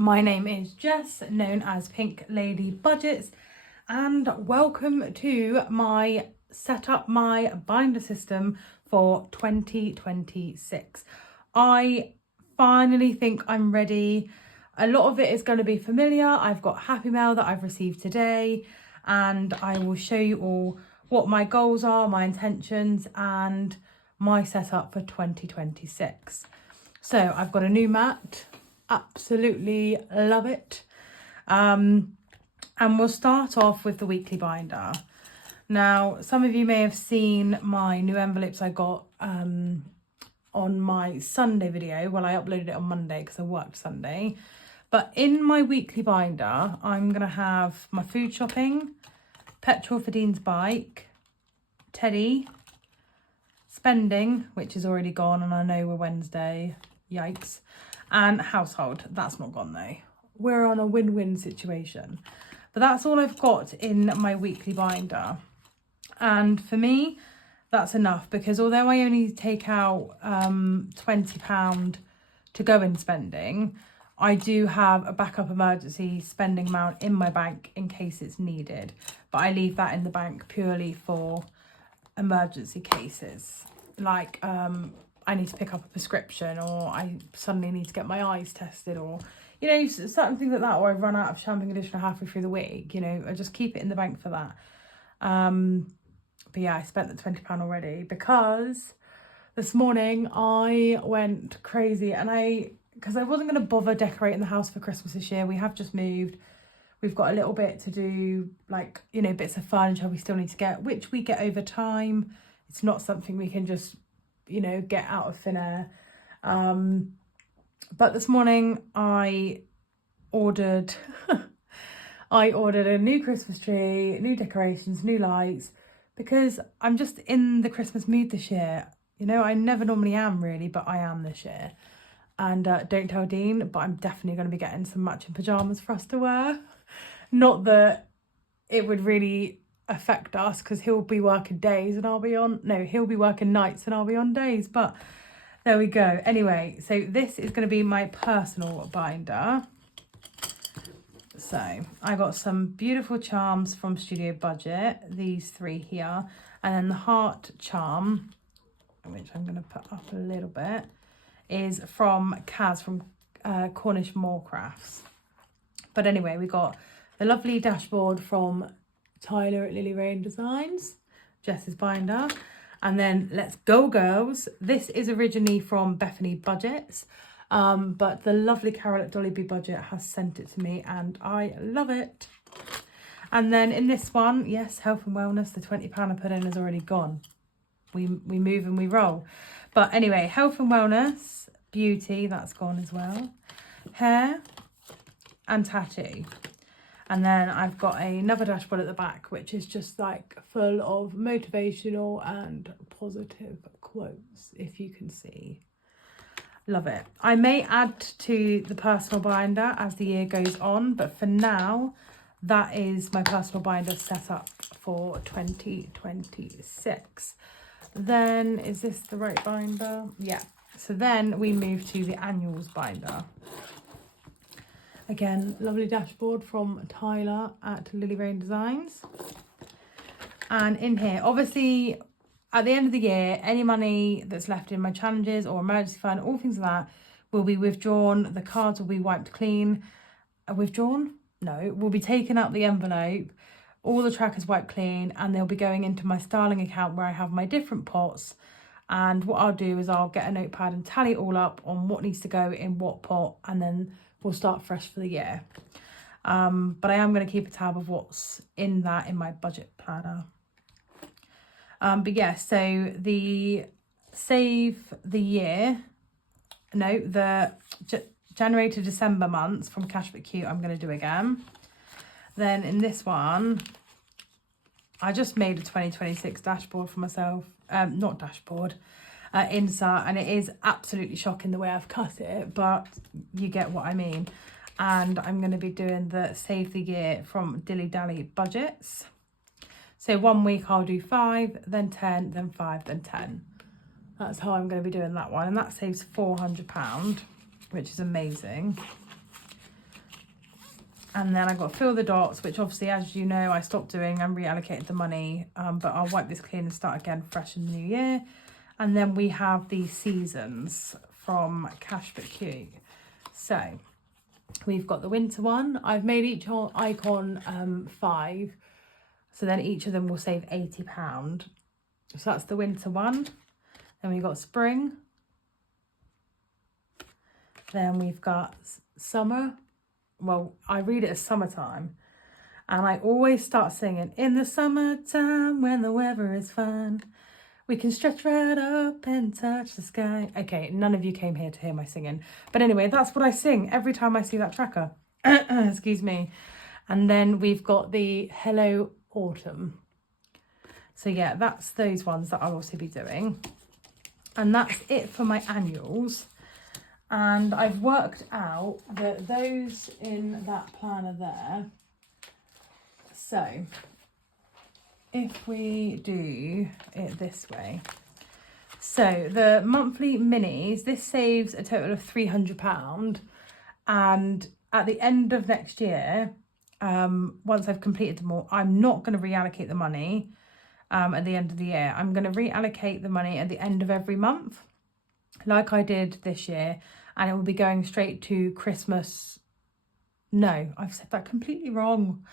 My name is Jess, known as Pink Lady Budgets, and welcome to my setup my binder system for 2026. I finally think I'm ready. A lot of it is going to be familiar. I've got Happy Mail that I've received today, and I will show you all what my goals are, my intentions, and my setup for 2026. So I've got a new mat. Absolutely love it. And we'll start off with the weekly binder. Now, some of you may have seen my new envelopes I got on my Sunday video. Well, I uploaded it on Monday because I worked Sunday. But in my weekly binder, I'm going to have my food shopping, petrol for Dean's bike, Teddy, spending, which is already gone, and I know we're Wednesday, yikes, and household. That's not gone though. We're on a win-win situation. But that's all I've got in my weekly binder. And for me, that's enough, because although I only take out £20 to go in spending, I do have a backup emergency spending amount in my bank in case it's needed. But I leave that in the bank purely for emergency cases. Like I need to pick up a prescription, or I suddenly need to get my eyes tested, or, you know, certain things like that, or I've run out of shampoo and conditioner halfway through the week, you know, I just keep it in the bank for that. But yeah, I spent the £20 already because this morning I went crazy, and because I wasn't going to bother decorating the house for Christmas this year. We have just moved. We've got a little bit to do, like, you know, bits of furniture we still need to get, which we get over time. It's not something we can just, you know, get out of thin air. But this morning I ordered a new Christmas tree, new decorations, new lights, because I'm just in the Christmas mood this year. You know, I never normally am really, but I am this year. And don't tell Dean, but I'm definitely going to be getting some matching pyjamas for us to wear. Not that it would really affect us, because he'll be working days and he'll be working nights and I'll be on days, but there we go. Anyway, so this is going to be my personal binder. So I got some beautiful charms from Studio Budget, these three here, and then the heart charm, which I'm going to put up a little bit, is from Kaz from CornishMoorCrafts. But anyway, we got the lovely dashboard from Tyler at Lily Rain Designs, Jess's binder. And then Let's Go Girls. This is originally from Bethany Budgets, but the lovely Carol at Dolly B Budget has sent it to me and I love it. And then in this one, yes, health and wellness, the £20 I put in is already gone. We move and we roll. But anyway, health and wellness, beauty, that's gone as well. Hair and tattoo. And then I've got another dashboard at the back, which is just like full of motivational and positive quotes, if you can see. Love it. I may add to the personal binder as the year goes on, but for now, that is my personal binder set up for 2026. Then, is this the right binder? Yeah. So then we move to the annuals binder. Again, lovely dashboard from Tyler at Lily Rain Designs. And in here, obviously, at the end of the year, any money that's left in my challenges or emergency fund, all things like that, will be withdrawn. The cards will be wiped clean. Withdrawn? No, will be taken out the envelope. All the trackers wiped clean, and they'll be going into my styling account where I have my different pots. And what I'll do is I'll get a notepad and tally it all up on what needs to go in what pot, and then we'll start fresh for the year. But I am going to keep a tab of what's in that in my budget planner. But yeah, so the save the year, the January to December months from Cash But Cute, I'm going to do again. Then in this one, I just made a 2026 dashboard for myself. Not dashboard, insert, and it is absolutely shocking the way I've cut it, but you get what I mean. And I'm going to be doing the Save the Year from Dilly Dally Budgets. So 1 week I'll do 5, then 10, then 5, then 10. That's how I'm going to be doing that one, and that saves £400, which is amazing. And then I got Fill the Dots, which obviously, as you know, I stopped doing and reallocated the money. But I'll wipe this clean and start again fresh in the new year. And then we have the Seasons from Cash But Cute. So we've got the winter one. I've made each icon 5. So then each of them will save £80. So that's the winter one. Then we've got spring. Then we've got summer. Well, I read it as summertime. And I always start singing, in the summertime when the weather is fine, we can stretch right up and touch the sky. Okay, none of you came here to hear my singing. But anyway, that's what I sing every time I see that tracker. Excuse me. And then we've got the Hello Autumn. So yeah, that's those ones that I'll also be doing. And that's it for my annuals. And I've worked out that those in that planner there, so if we do it this way, so the monthly minis, this saves a total of £300. And at the end of next year, once I've completed them all, I'm not going to reallocate the money at the end of the year. I'm going to reallocate the money at the end of every month, like I did this year. And it will be going straight to Christmas. No, I've said that completely wrong.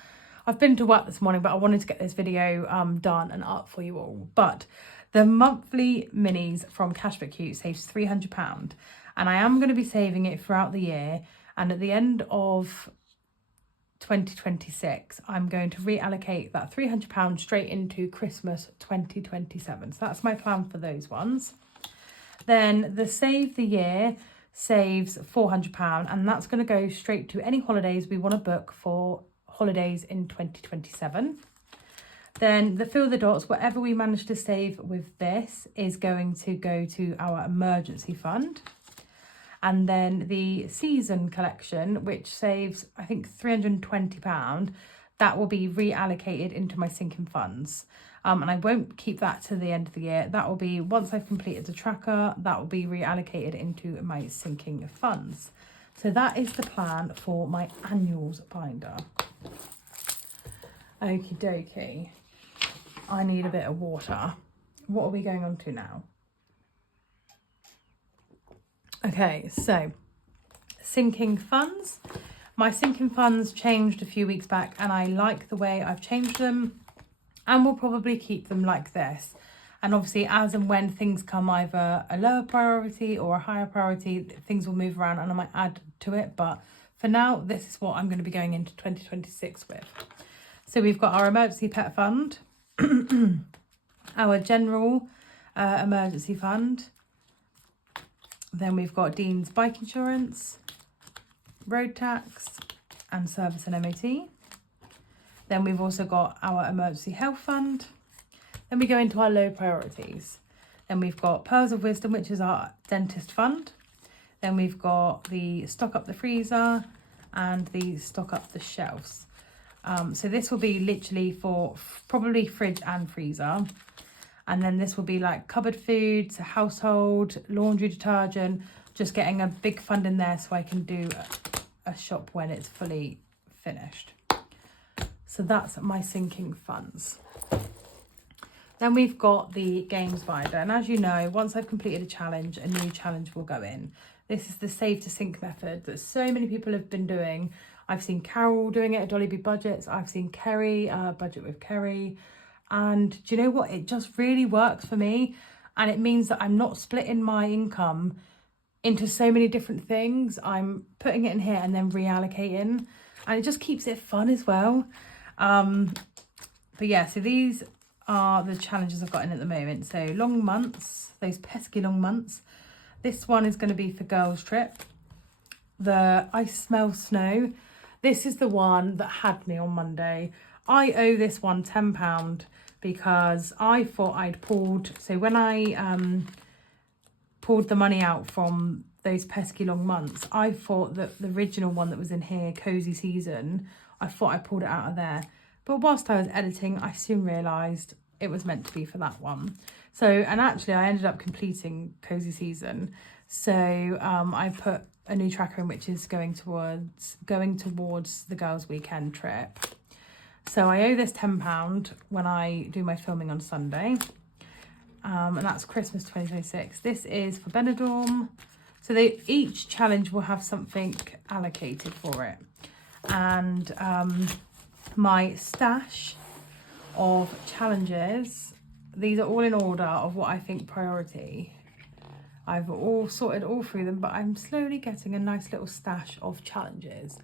I've been to work this morning, but I wanted to get this video done and up for you all. But the monthly minis from Cash But Cute saves £300. And I am going to be saving it throughout the year. And at the end of 2026, I'm going to reallocate that £300 straight into Christmas 2027. So that's my plan for those ones. Then the Save the Year saves £400, and that's going to go straight to any holidays we want to book for holidays in 2027. Then the Fill the Dots, whatever we manage to save with this is going to go to our emergency fund. And then the Season collection, which saves I think £320, that will be reallocated into my sinking funds. And I won't keep that to the end of the year. That will be, once I've completed the tracker, that will be reallocated into my sinking funds. So that is the plan for my annuals binder. Okie dokie. I need a bit of water. What are we going on to now? Okay, so sinking funds. My sinking funds changed a few weeks back and I like the way I've changed them. And we'll probably keep them like this. And obviously, as and when things come either a lower priority or a higher priority, things will move around and I might add to it. But for now, this is what I'm going to be going into 2026 with. So we've got our emergency pet fund, our general emergency fund. Then we've got Dean's bike insurance, road tax and service and MOT. Then we've also got our emergency health fund. Then we go into our low priorities. Then we've got Pearls of Wisdom, which is our dentist fund. Then we've got the stock up the freezer and the stock up the shelves. So this will be literally for probably fridge and freezer. And then this will be like cupboard foods, household, laundry detergent, just getting a big fund in there so I can do a shop when it's fully finished. So that's my sinking funds. Then we've got the games binder. And as you know, once I've completed a challenge, a new challenge will go in. This is the save to sync method that so many people have been doing. I've seen Carol doing it at Dolly B Budgets. I've seen Kerry, Budget with Kerry. And do you know what? It just really works for me. And it means that I'm not splitting my income into so many different things. I'm putting it in here and then reallocating. And it just keeps it fun as well. But yeah, so these are the challenges I've got in at the moment. So long months, those pesky long months. This one is going to be for girls trip. The I Smell Snow. This is the one that had me on Monday. I owe this one £10 because I thought I'd pulled. So when I pulled the money out from those pesky long months, I thought that the original one that was in here, Cozy Season, I thought I pulled it out of there. But whilst I was editing, I soon realised it was meant to be for that one. So, and actually I ended up completing Cozy Season. So I put a new tracker in, which is going towards the girls' weekend trip. So I owe this £10 when I do my filming on Sunday. And that's Christmas 2026. This is for Benidorm. So each challenge will have something allocated for it. And my stash of challenges, these are all in order of what I think priority. I've all sorted all through them, but I'm slowly getting a nice little stash of challenges.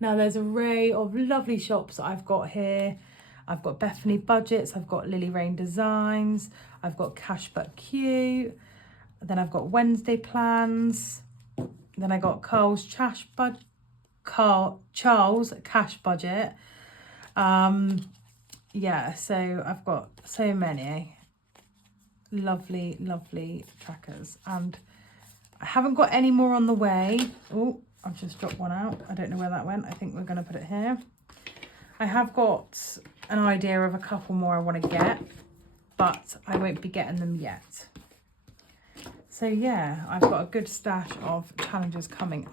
Now there's an array of lovely shops that I've got here. I've got Bethany Budgets, I've got Lily Rain Designs, I've got Cash But Cute, then I've got Wednesday Plans, then I got Charles Cash Budget. Yeah, so I've got so many lovely trackers, and I haven't got any more on the way. Oh, I've just dropped one out. I don't know where that went. I think we're going to put it here. I have got an idea of a couple more I want to get, but I won't be getting them yet. So yeah, I've got a good stash of challenges coming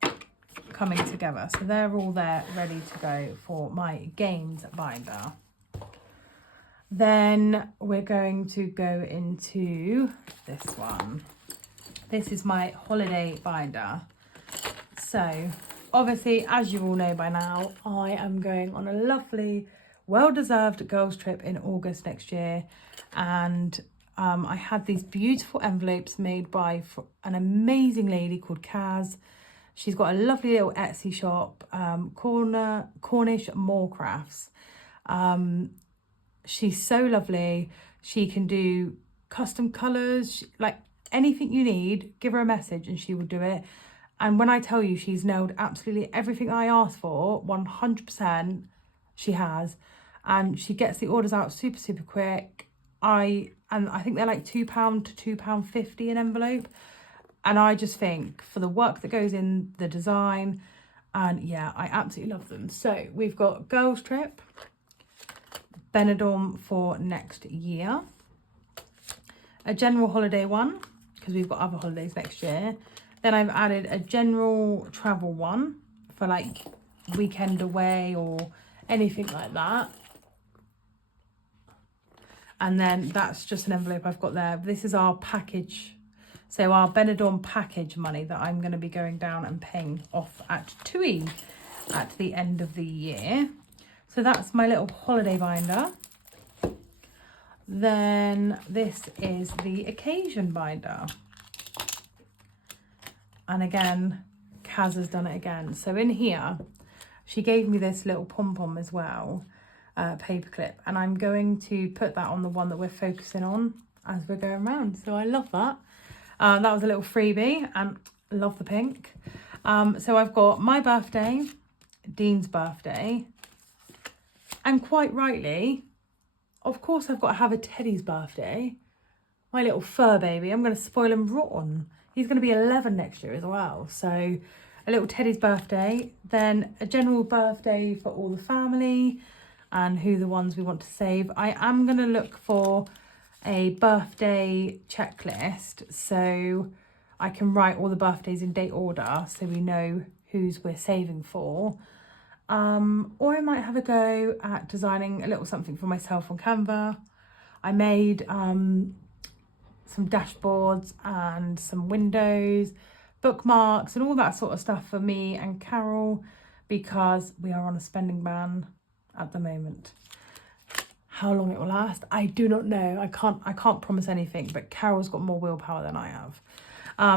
together. So they're all there ready to go for my games binder. Then we're going to go into this one. This is my holiday binder. So obviously, as you all know by now, I am going on a lovely, well-deserved girls trip in August next year. And I had these beautiful envelopes made by an amazing lady called Kaz. She's got a lovely little Etsy shop, CornishMoorCrafts. She's so lovely. She can do custom colours, like anything you need, give her a message and she will do it. And when I tell you she's nailed absolutely everything I asked for, 100% she has. And she gets the orders out super quick. I think they're like £2 to £2.50 an envelope. And I just think for the work that goes in the design, and yeah, I absolutely love them. So we've got girls trip, Benidorm for next year, a general holiday one, because we've got other holidays next year. Then I've added a general travel one for like weekend away or anything like that. And then that's just an envelope I've got there. This is our package. So our Benidorm package money that I'm going to be going down and paying off at TUI at the end of the year. So that's my little holiday binder. Then this is the occasion binder. And again, Kaz has done it again. So in here, she gave me this little pom-pom as well, paperclip. And I'm going to put that on the one that we're focusing on as we're going around. So I love that. That was a little freebie and love the pink. So I've got my birthday, Dean's birthday. And quite rightly, of course I've got to have a Teddy's birthday. My little fur baby. I'm going to spoil him rotten. He's going to be 11 next year as well. So a little Teddy's birthday, then a general birthday for all the family and who the ones we want to save. I am going to look for a birthday checklist so I can write all the birthdays in date order so we know whose we're saving for. Or I might have a go at designing a little something for myself on Canva. I made some dashboards and some windows, bookmarks and all that sort of stuff for me and Carol because we are on a spending ban at the moment. How long it will last, I do not know. I can't promise anything, but Carol's got more willpower than I have.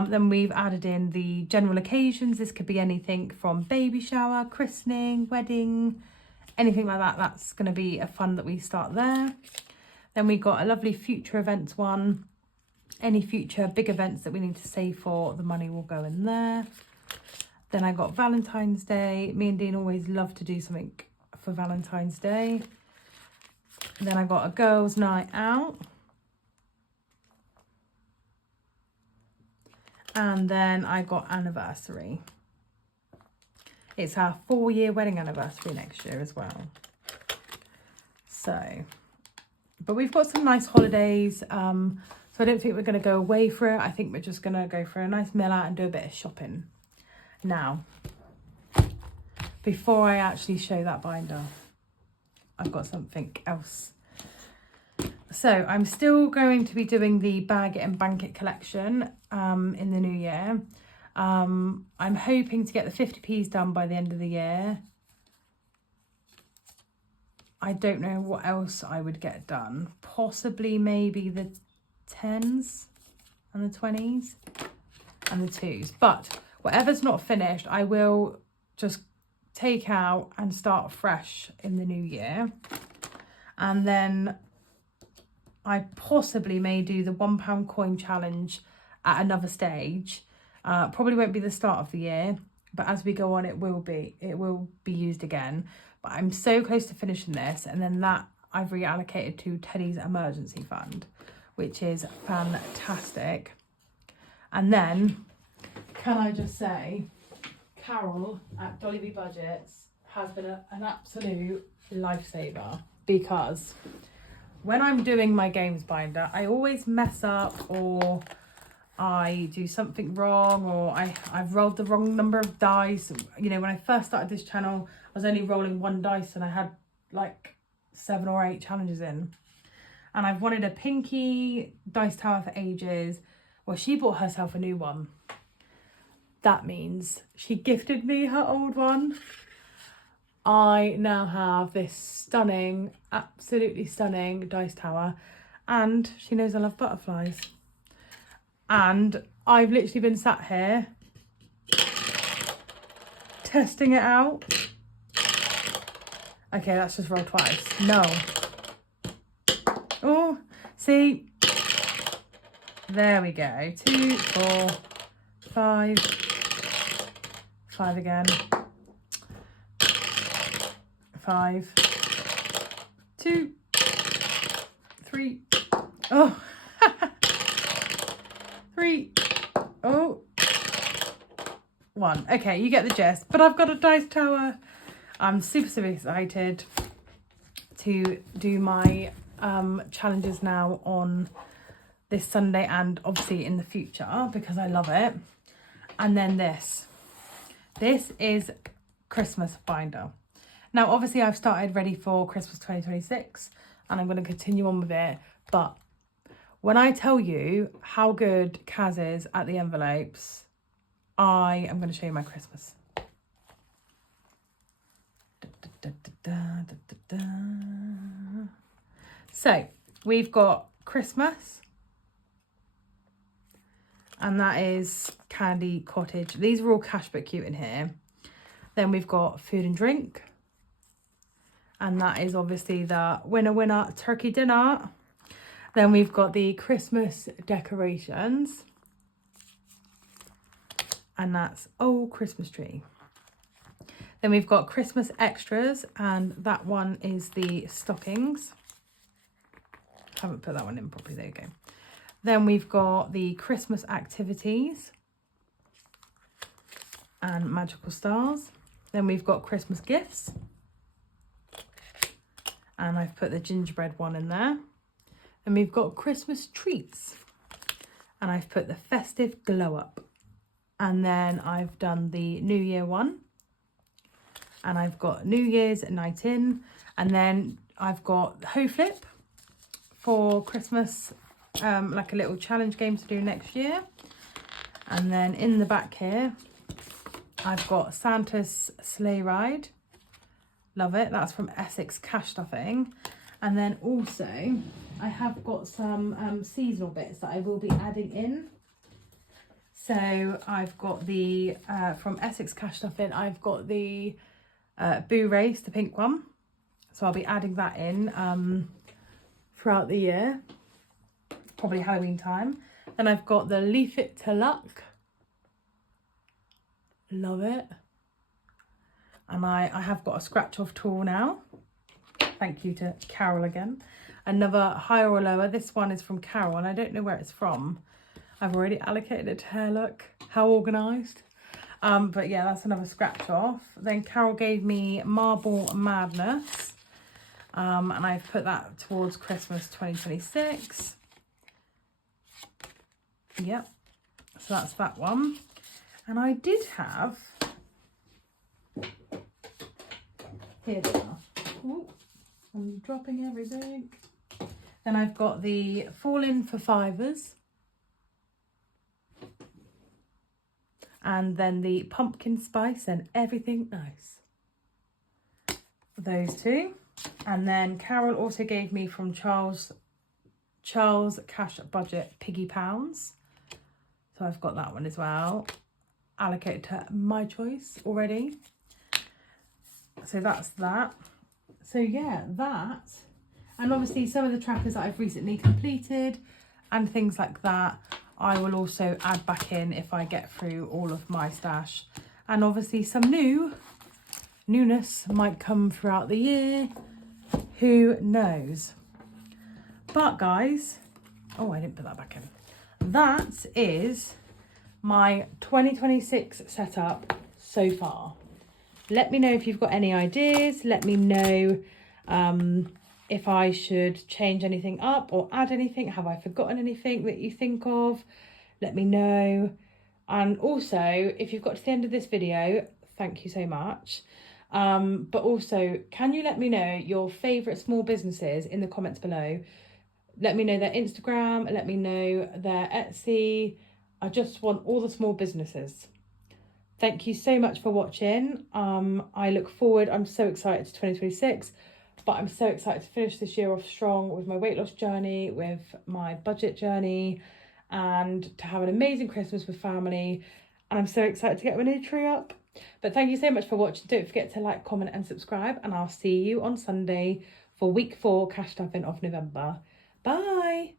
Then we've added in the general occasions. This could be anything from baby shower, christening, wedding, anything like that. That's going to be a fun that we start there. Then we got a lovely future events one. Any future big events that we need to save for, the money will go in there. Then I got Valentine's Day. Me and Dean always love to do something for Valentine's Day. Then I got a girls' night out. And then I got anniversary. It's our 4-year wedding anniversary next year as well. So, but we've got some nice holidays. So I don't think we're going to go away for it. I think we're just going to go for a nice meal out and do a bit of shopping. Now, before I actually show that binder, I've got something else. So I'm still going to be doing the Bag It and Bank It collection in the new year. I'm hoping to get the 50p's done by the end of the year. I don't know what else I would get done. Possibly maybe the 10s and the 20s and the 2s. But whatever's not finished, I will just take out and start fresh in the new year. And then I possibly may do the £1 coin challenge at another stage. Probably won't be the start of the year, but as we go on, it will be used again. But I'm so close to finishing this, and then that I've reallocated to Teddy's emergency fund, which is fantastic. And then, can I just say, Carol at Dolly B Budgets has been an absolute lifesaver, because when I'm doing my games binder, I always mess up, or I do something wrong, or I've rolled the wrong number of dice. You know, when I first started this channel, I was only rolling 1 dice and I had like 7 or 8 challenges in. And I've wanted a Pinky dice tower for ages. Well, she bought herself a new one. That means she gifted me her old one. I now have this stunning, absolutely stunning dice tower, and she knows I love butterflies. And I've literally been sat here testing it out. Okay, let's just roll twice. No. Oh, see? There we go. 2, 4, 5. 5 again. 5, 2, 3. Oh. 3. Oh. 1. Okay, you get the gist. But I've got a dice tower. I'm super excited to do my challenges now on this Sunday, and obviously in the future, because I love it. And then this is Christmas binder. Now obviously I've started ready for Christmas 2026, and I'm going to continue on with it. But when I tell you how good Kaz is at the envelopes, I am going to show you my Christmas. So we've got Christmas, and that is Candy Cottage. These are all cash but cute in here. Then we've got food and drink, and that is obviously the winner turkey dinner. Then we've got the Christmas decorations, and that's Christmas tree. Then we've got Christmas extras, and that one is the stockings. Haven't put that one in properly, there you go. Then we've got the Christmas activities and magical stars. Then we've got Christmas gifts, and I've put the gingerbread one in there. Then we've got Christmas treats, and I've put the festive glow up. And then I've done the New Year one, and I've got New Year's night in, and then I've got Ho Flip for Christmas, like a little challenge game to do next year. And then in the back here, I've got Santa's Sleigh Ride. Love it. That's from Essex Cash Stuffing. And then also I have got some seasonal bits that I will be adding in. So I've got the, from Essex Cash Stuffing, I've got the Boo Race, the pink one. So I'll be adding that in throughout the year, probably Halloween time. Then I've got the Leaf It to Luck. Love it. And I have got a scratch off tool now. Thank you to Carol again. Another higher or lower. This one is from Carol, and I don't know where it's from. I've already allocated it to her. Look how organised. But yeah, that's another scratch off. Then Carol gave me Marble Madness, and I've put that towards Christmas 2026. Yep, so that's that one. And I did have here they are. Ooh, I'm dropping everything. Then I've got the Fall In for Fivers. And then the Pumpkin Spice and Everything Nice. Those two. And then Carol also gave me from Charles Cash Budget Piggy Pounds. So I've got that one as well. Allocated to my choice already. So that's that. So yeah, that. And obviously some of the trackers that I've recently completed and things like that, I will also add back in if I get through all of my stash. And obviously some newness might come throughout the year. Who knows? But guys, oh, I didn't put that back in. That is my 2026 setup so far. Let me know if you've got any ideas. Let me know if I should change anything up or add anything. Have I forgotten anything that you think of? Let me know. And also, if you've got to the end of this video, thank you so much. But also, can you let me know your favourite small businesses in the comments below? Let me know their Instagram, let me know their Etsy. I just want all the small businesses. Thank you so much for watching. I look forward, I'm so excited to 2026, but I'm so excited to finish this year off strong with my weight loss journey, with my budget journey, and to have an amazing Christmas with family. And I'm so excited to get my new tree up. But thank you so much for watching. Don't forget to like, comment and subscribe, and I'll see you on Sunday for week 4 cash stuffing of November. Bye.